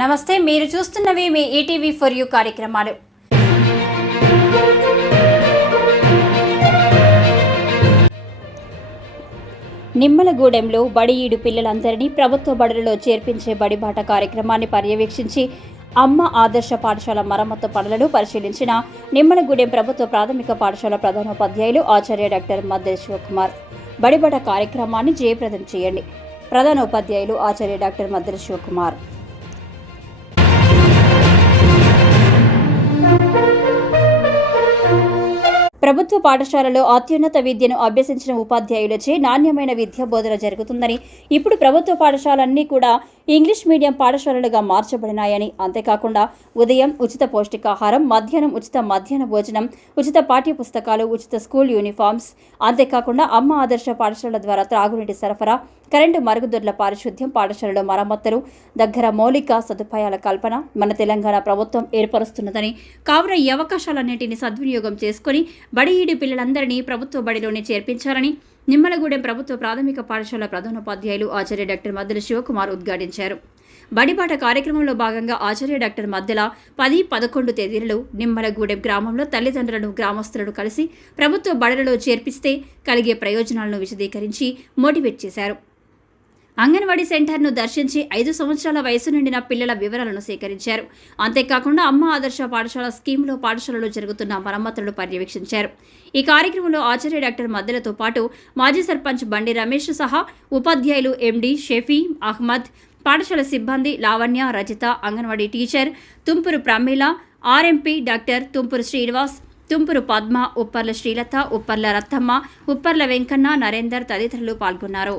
నమస్తే, మీరు చూస్తున్నవి మీ ETV for you కార్యక్రమాలు. నిమ్మలగూడెంలో బడిఈడు పిల్లలందరినీ ప్రభుత్వ బడులలో చేర్పించే బడిబాట కార్యక్రమాన్ని పర్యవేక్షించి అమ్మ ఆదర్శ పాఠశాల మరమ్మతు పనులను పరిశీలించిన నిమ్మలగూడెం ప్రభుత్వ ప్రాథమిక పాఠశాల ప్రధానోపాధ్యాయులు ఆచార్య డాక్టర్ మద్దెల శివకుమార్. బడిబాట కార్యక్రమాన్ని జయప్రదం చేయండి. ప్రధానోపాధ్యాయులు ఆచార్య డాక్టర్ మద్దెల శివకుమార్. ప్రభుత్వ పాఠశాలలో అత్యున్నత విద్యను అభ్యసించిన ఉపాధ్యాయులచే నాణ్యమైన విద్యా బోధన జరుగుతుందని, ఇప్పుడు ప్రభుత్వ పాఠశాలన్నీ కూడా ఇంగ్లీష్ మీడియం పాఠశాలలుగా మార్చబడినాయని, అంతేకాకుండా ఉదయం ఉచిత పౌష్టికాహారం, మధ్యాహ్నం ఉచిత మధ్యాహ్న భోజనం, ఉచిత పాఠ్య పుస్తకాలు, ఉచిత స్కూల్ యూనిఫామ్స్, అంతేకాకుండా అమ్మ ఆదర్శ పాఠశాల ద్వారా త్రాగునీటి సరఫరా, కరెంటు మరుగుదొడ్ల పారిశుద్ధ్యం, పాఠశాలలో మరమ్మతులు, దగ్గర మౌలిక సదుపాయాల కల్పన మన తెలంగాణ ప్రభుత్వం ఏర్పరుస్తున్నదని, కావున ఈ అవకాశాలన్నింటినీ సద్వినియోగం చేసుకుని బడిఈడి పిల్లలందరినీ ప్రభుత్వ బడిలోనే చేర్పించాలని నిమ్మలగూడెం ప్రభుత్వ ప్రాథమిక పాఠశాల ప్రధానోపాధ్యాయులు ఆచార్య డాక్టర్ మద్దెల శివకుమార్ ఉద్ఘాటించారు. బడిబాట కార్యక్రమంలో భాగంగా ఆచార్య డాక్టర్ మద్దెల 10, 11 తేదీలలో నిమ్మలగూడెం గ్రామంలో తల్లిదండ్రులను, గ్రామస్తులను కలిసి ప్రభుత్వ బడులలో చేర్పిస్తే కలిగే ప్రయోజనాలను విశదీకరించి మోటివేట్ చేశారు. అంగన్వాడీ సెంటర్ను దర్శించి 5 సంవత్సరాల వయసు నిండిన పిల్లల వివరాలను సేకరించారు. అంతేకాకుండా అమ్మ ఆదర్శ పాఠశాల స్కీమ్లో పాఠశాలలో జరుగుతున్న మరమ్మతులను పర్యవేక్షించారు. ఈ కార్యక్రమంలో ఆచార్య డాక్టర్ మద్దెలతో పాటు మాజీ సర్పంచ్ బండి రమేష్ సహా ఉపాధ్యాయులు ఎండి షఫీ అహ్మద్, పాఠశాల సిబ్బంది Lavanya, Rajitha, anganwadi teacher Thumpuru Pramila, RMP doctor Thumpuru Srinivas, Thumpuru Padma, Upparla Srilatha, Upparla Rattamma, Upparla Venkanna, Narender తదితరులు పాల్గొన్నారు.